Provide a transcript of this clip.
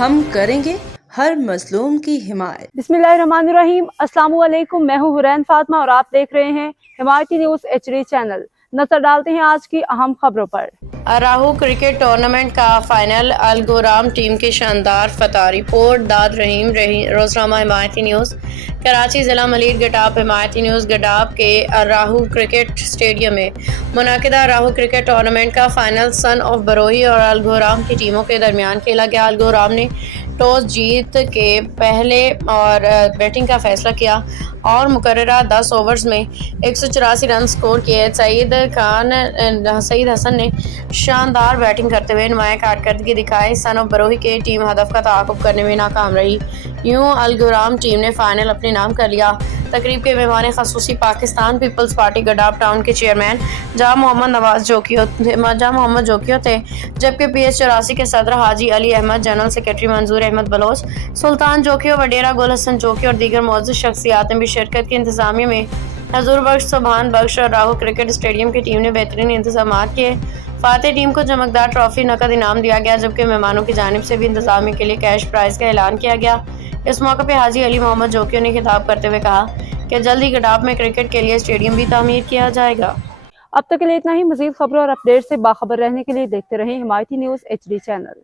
ہم کریں گے ہر مظلوم کی حمایت۔ बिस्मिल्लाहिर्रहमानिर्रहीम। अस्सलाम वालेकुम। मैं हूँ हुरैन फातिमा और आप देख रहे हैं हिमायती न्यूज़ HD चैनल। नजर डालते हैं आज की अहम खबरों पर। राहु क्रिकेट टूर्नामेंट का फाइनल, अलगोराम टीम की शानदार फतह। रिपोर्ट दाद रहीम, रोजनामा हिमायती न्यूज़। कराची जिला मलिक गडाप हिमायती न्यूज़। गडाप के राहु क्रिकेट स्टेडियम में मुनाकिदा राहु क्रिकेट टूर्नामेंट का फाइनल सन ऑफ बरोही और अलगोराम की टीमों के दरमियान खेला गया। अलगोराम ने टॉस जीत के पहले और बैटिंग का फैसला किया और मुकर्ररा 10 ओवर्स में 184 रन स्कोर किए। सईद हसन ने शानदार बैटिंग करते हुए नुमाया कारकर्दगी दिखाई। सन ऑफ बरोही की टीम हदफ का ताक़ुब करने में नाकाम रही। यूं अलगोराम टीम ने फाइनल अपने नाम कर लिया। तकरीब के मेहमान खसूसी पाकिस्तान पीपल्स पार्टी गडाप टाउन के चेयरमैन जहाँ मोहम्मद जोकियो थे, जबकि PS84 के सदर Haji Ali Ahmed, general secretary Manzoor Ahmed Bloch, सुल्तान जोकियो, वडेरा गुल हसन जोकियो और दीगर मौजूद शख्सियात ने भी शिरकत की। इंतजामिया में हजूर बख्श, सुभान बख्श और राहु क्रिकेट स्टेडियम की टीम ने बेहतरीन इंतजाम किए। फातेह टीम को चमकदार ट्रॉफी नकद इनाम दिया गया, जबकि मेहमानों की जानिब से भी इंतजामिया के लिए कैश प्राइज का ऐलान किया गया। इस मौके पर हाजी अली मोहम्मद जोकियो ने खिताब करते हुए कहा कि जल्द ही गडाप में क्रिकेट के लिए स्टेडियम भी तामीर किया जाएगा। अब तक के लिए इतना ही। मजीद खबरों और अपडेट से बाखबर रहने के लिए देखते रहें हिमायती न्यूज़ HD चैनल।